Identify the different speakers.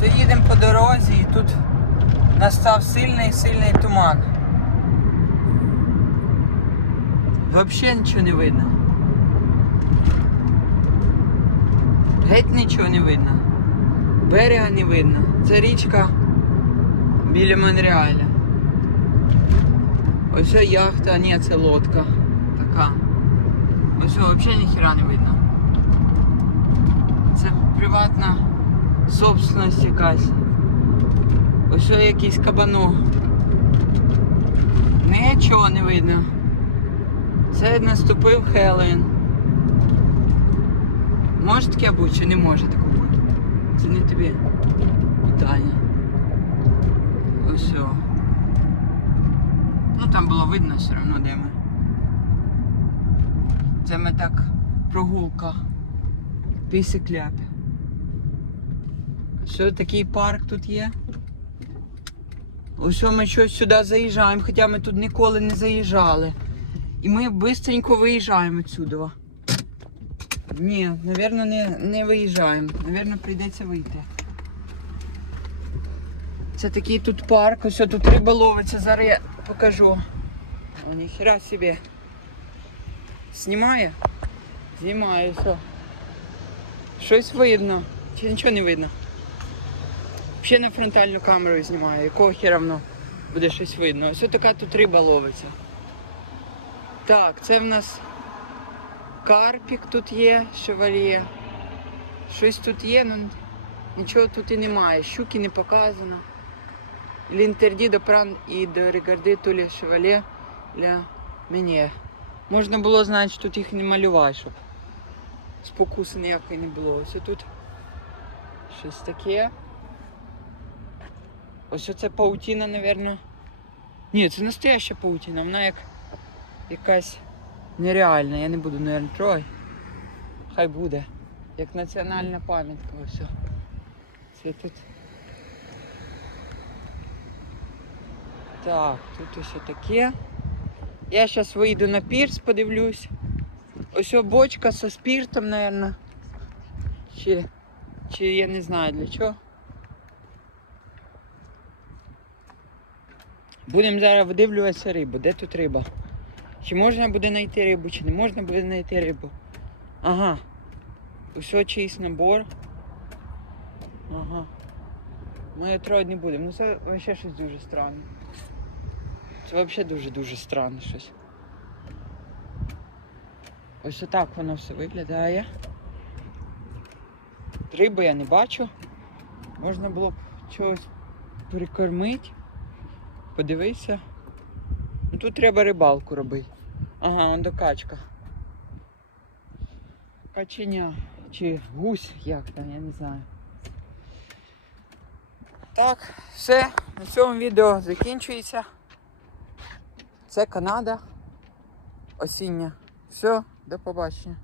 Speaker 1: Все їдемо по дорозі і тут настав сильний сильний туман. Взагалі нічого не видно. Геть нічого не видно. Берега не видно. Це річка біля Монреаля. Ось яхта, ні, це лодка. Така. Ось взагалі ніхіра не видно. Це приватна собственность якась. Ось якийсь кабанок. Нічого не видно. Це наступив Хеллоуін. Може таке бути чи не може таке бути? Це не тобі питання. Ось. Ну там було видно все одно, де ми. Це ми так прогулка. Пісикляп. Що такий парк тут є? Ось ми щось сюди заїжджаємо, хоча ми тут ніколи не заїжджали. І ми швидко виїжджаємо відсюди. Ні, напевно, не, не виїжджаємо. Напевно, прийдеться вийти. Це такий тут парк, ось тут риба ловиться, зараз я покажу. О, ніхера собі. Знімає? Знімає, все. Щось видно. Чи нічого не видно? Взагалі на фронтальну камеру знімаю, якого хера воно буде щось видно. Ось така тут риба ловиться. Так, це в нас карпік тут є, шевальє. Щось тут є, ну нічого тут і немає. Щуки не показано. Лінтерді до пран і до регарди то лі шевальє для мене. Можна було знати, що тут їх не малювати, щоб спокуси ніякої не було. Ось тут щось таке. Ось оце паутіна, напевно. Ні, це настояща паутіна, вона як якась нереальна. Я не буду, напевно, трогати. Хай буде. Як національна пам'ятка ось. Це тут. Так, тут ось таке. Я зараз вийду на пірс, подивлюсь. Ось бочка зі спіртом, напевно. Чи, чи я не знаю для чого. Будемо зараз видивлюватися рибу. Де тут риба? Чи можна буде знайти рибу, чи не можна буде знайти рибу? Ага. Ось чийсь набор. Ага. Ми троє не будемо. Ну це взагалі щось дуже странне. Це взагалі дуже-дуже странне щось. Ось отак воно все виглядає. Риби я не бачу. Можна було б чогось прикормити. Подивися. Ну тут треба рибалку робити. Ага, он до качка. Каченя. Чи гусь, як там, я не знаю. Так, все. На цьому відео закінчується. Це Канада. Осіння. Все, до побачення.